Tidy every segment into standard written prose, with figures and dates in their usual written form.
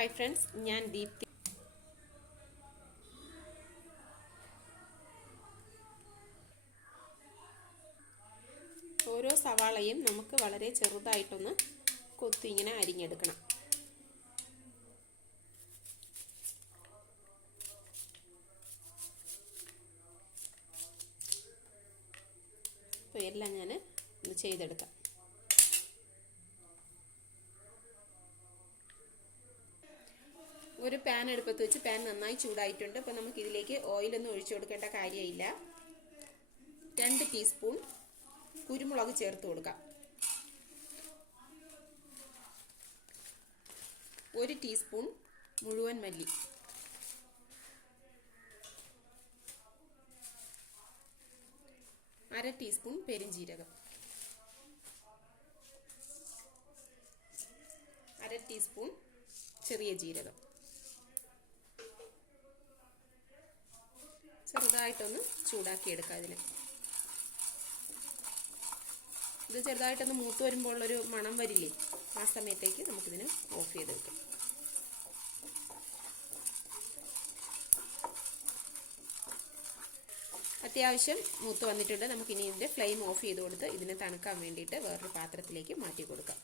Hi friends, ഞാൻ ദീപ്തി. ഓരോ സവാളയും നമുക്ക് വളരെ ചെറുതായിട്ടൊന്ന് കൊത്തി ഇങ്ങനെ അരിഞ്ഞെടുക്കണം. അപ്പോൾ എല്ലാം ഞാൻ ഒന്ന് ചെയ്തെടുക്കാം. ഒരു പാൻ അടുപ്പത്ത് വെച്ച് പാൻ നന്നായി ചൂടായിട്ടുണ്ട്. അപ്പോൾ നമുക്കിതിലേക്ക് ഓയിലൊന്നും ഒഴിച്ചു കൊടുക്കേണ്ട കാര്യമില്ല. 2 ടീസ്പൂൺ കുരുമുളക് ചേർത്ത് കൊടുക്കാം. 1 ടീസ്പൂൺ മുഴുവൻ മല്ലി, 1/2 ടീസ്പൂൺ പെരിഞ്ജീരകം, 1/2 ടീസ്പൂൺ ചെറിയ ജീരകം. ചെറുതായിട്ടൊന്ന് ചൂടാക്കിയെടുക്കാം. ഇത് ചെറുതായിട്ടൊന്ന് മൂത്ത് വരുമ്പോൾ ഉള്ളൊരു മണം വരില്ലേ, ആ സമയത്തേക്ക് നമുക്കിതിന് ഓഫ് ചെയ്ത് വെക്കാം. അത്യാവശ്യം മൂത്ത് വന്നിട്ടുണ്ട്. നമുക്കിനി ഇതിൻ്റെ ഫ്ലെയിം ഓഫ് ചെയ്ത് കൊടുത്ത് ഇതിനെ തണുക്കാൻ വേണ്ടിയിട്ട് വേറൊരു പാത്രത്തിലേക്ക് മാറ്റി കൊടുക്കാം.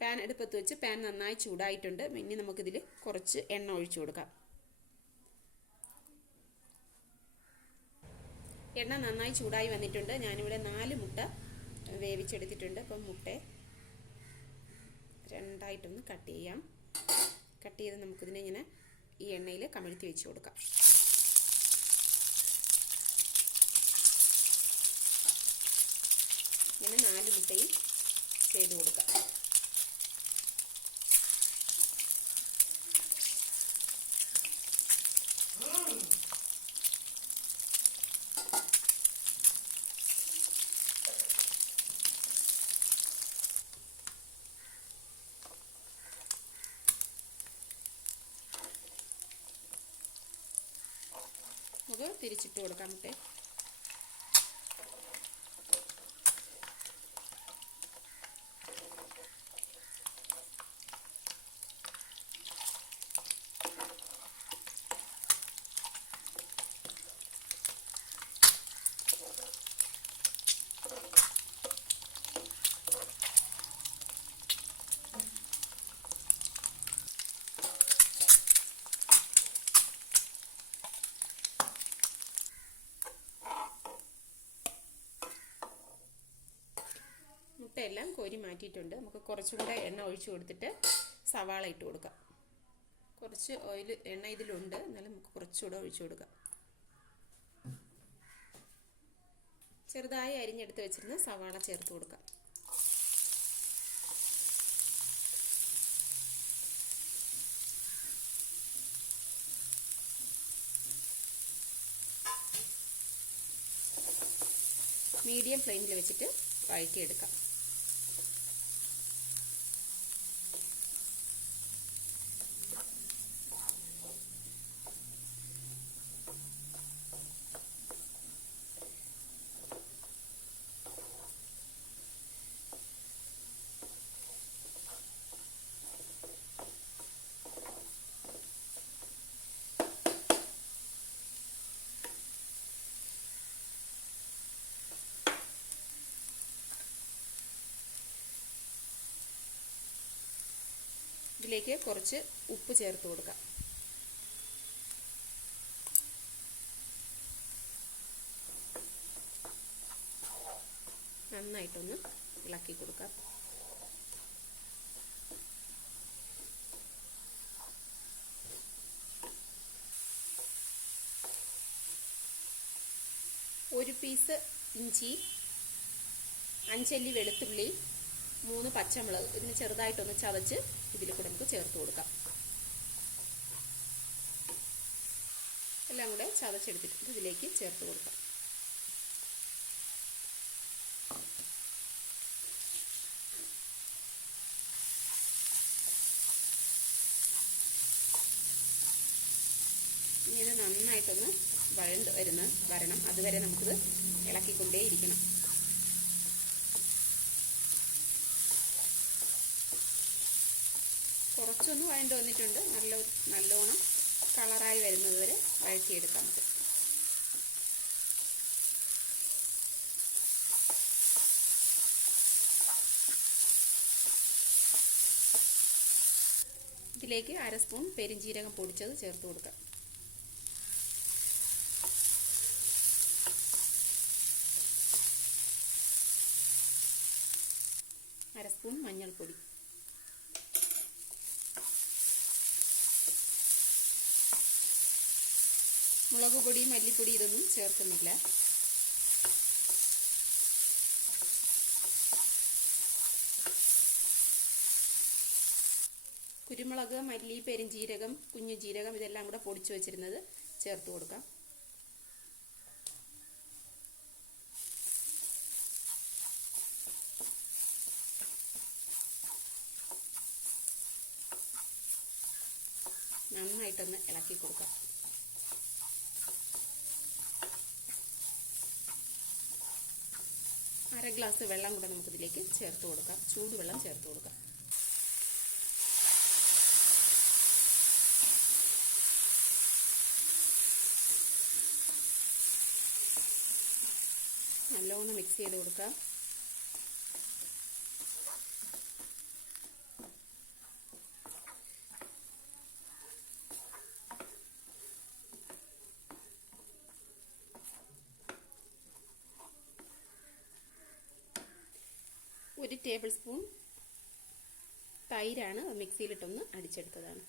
പാൻ അടുപ്പത്ത് വെച്ച് പാൻ നന്നായി ചൂടായിട്ടുണ്ട്. ഇനി നമുക്കിതിൽ കുറച്ച് എണ്ണ ഒഴിച്ചു കൊടുക്കാം. എണ്ണ നന്നായി ചൂടായി വന്നിട്ടുണ്ട്. ഞാനിവിടെ 4 മുട്ട വേവിച്ചെടുത്തിട്ടുണ്ട്. അപ്പം മുട്ടയെ 2ആയിട്ടൊന്ന് കട്ട് ചെയ്യാം. കട്ട് ചെയ്ത് നമുക്കിതിനെ ഇങ്ങനെ ഈ എണ്ണയിൽ കമഴ്ത്തി വെച്ച് കൊടുക്കാം. ഇങ്ങനെ 4 മുട്ടയും ചെയ്ത് കൊടുക്കാം. നമുക്ക് തിരിച്ചിട്ട് കൊടുക്കാം മുട്ട. മുട്ടയെല്ലാം കോരി മാറ്റിയിട്ടുണ്ട്. നമുക്ക് കുറച്ചും കൂടെ എണ്ണ ഒഴിച്ചു കൊടുത്തിട്ട് സവാള ഇട്ട് കൊടുക്കാം. കുറച്ച് എണ്ണ ഇതിലുണ്ട്, എന്നാലും നമുക്ക് കുറച്ചുകൂടെ ഒഴിച്ചു കൊടുക്കാം. ചെറുതായി അരിഞ്ഞെടുത്ത് വെച്ചിരുന്ന സവാള ചേർത്ത് കൊടുക്കാം. മീഡിയം ഫ്ലെയിമിൽ വെച്ചിട്ട് വഴറ്റിയെടുക്കാം. ഇതിലേക്ക് കുറച്ച് ഉപ്പ് ചേർത്ത് കൊടുക്കാം. നന്നായിട്ടൊന്ന് ഇളക്കി കൊടുക്കാം. ഒരു പീസ് ഇഞ്ചി, 5 അല്ലി വെളുത്തുള്ളി, 3 പച്ചമുളക് ഇതിന് ചെറുതായിട്ടൊന്ന് ചതച്ച് ഇതിൽ കൂടെ നമുക്ക് ചേർത്ത് കൊടുക്കാം. എല്ലാം കൂടെ ചതച്ചെടുത്തിട്ട് ഇതിലേക്ക് ചേർത്ത് കൊടുക്കാം. ഇനി ഇത് നന്നായിട്ടൊന്ന് വരണം. അതുവരെ നമുക്കിത് ഇളക്കിക്കൊണ്ടേയിരിക്കണം. കുറച്ചൊന്ന് വഴണ്ട് വന്നിട്ടുണ്ട്. നല്ലോണം കളറായി വരുന്നത് വരെ വഴറ്റിയെടുക്കാം നമുക്ക്. ഇതിലേക്ക് 1/2 സ്പൂൺ പെരിഞ്ജീരകം പൊടിച്ചത് ചേർത്ത് കൊടുക്കാം. അര സ്പൂൺ മഞ്ഞൾപ്പൊടി, മുളക് പൊടി, മല്ലിപ്പൊടി ഇതൊന്നും ചേർക്കുന്നില്ല. കുരുമുളക്, മല്ലി, പെരിഞ്ജീരകം, കുഞ്ഞു ജീരകം ഇതെല്ലാം കൂടെ പൊടിച്ചു വെച്ചിരുന്നത് ചേർത്ത് കൊടുക്കാം. നന്നായിട്ടൊന്ന് ഇളക്കി കൊടുക്കാം. അര ഗ്ലാസ് വെള്ളം കൂടെ നമുക്കിതിലേക്ക് ചേർത്ത് കൊടുക്കാം. ചൂടുവെള്ളം ചേർത്ത് കൊടുക്കാം. നല്ലോണം മിക്സ് ചെയ്ത് കൊടുക്കാം. ഒരു ടേബിൾ സ്പൂൺ തൈരാണ് മിക്സിയിലിട്ടൊന്ന് അടിച്ചെടുത്തതാണ്.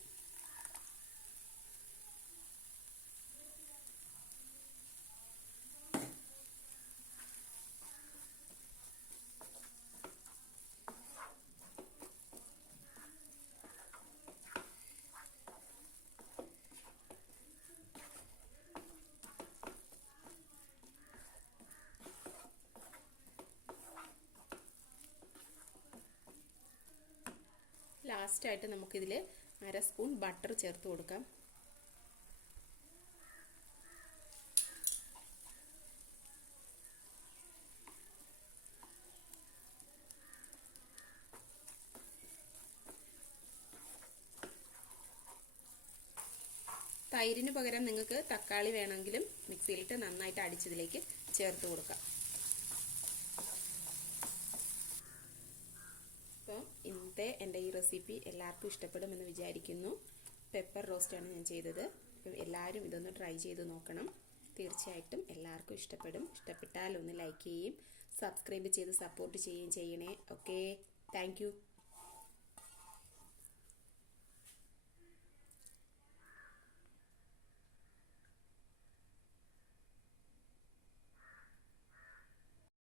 ലാസ്റ്റായിട്ട് നമുക്കിതിൽ 1/2 സ്പൂൺ ബട്ടർ ചേർത്ത് കൊടുക്കാം. തൈരിന് പകരം നിങ്ങൾക്ക് തക്കാളി വേണമെങ്കിലും മിക്സിയിലിട്ട് നന്നായിട്ട് അടിച്ചതിലേക്ക് ചേർത്ത് കൊടുക്കാം. അപ്പോൾ ഇന്നത്തെ എൻ്റെ ഈ റെസിപ്പി എല്ലാവർക്കും ഇഷ്ടപ്പെടുമെന്ന് വിചാരിക്കുന്നു. പെപ്പർ റോസ്റ്റാണ് ഞാൻ ചെയ്തത്. അപ്പം എല്ലാവരും ഇതൊന്ന് ട്രൈ ചെയ്ത് നോക്കണം. തീർച്ചയായിട്ടും എല്ലാവർക്കും ഇഷ്ടപ്പെടും. ഇഷ്ടപ്പെട്ടാൽ ഒന്ന് ലൈക്ക് ചെയ്യുകയും സബ്സ്ക്രൈബ് ചെയ്ത് സപ്പോർട്ട് ചെയ്യുകയും ചെയ്യണേ. Okay, thank you.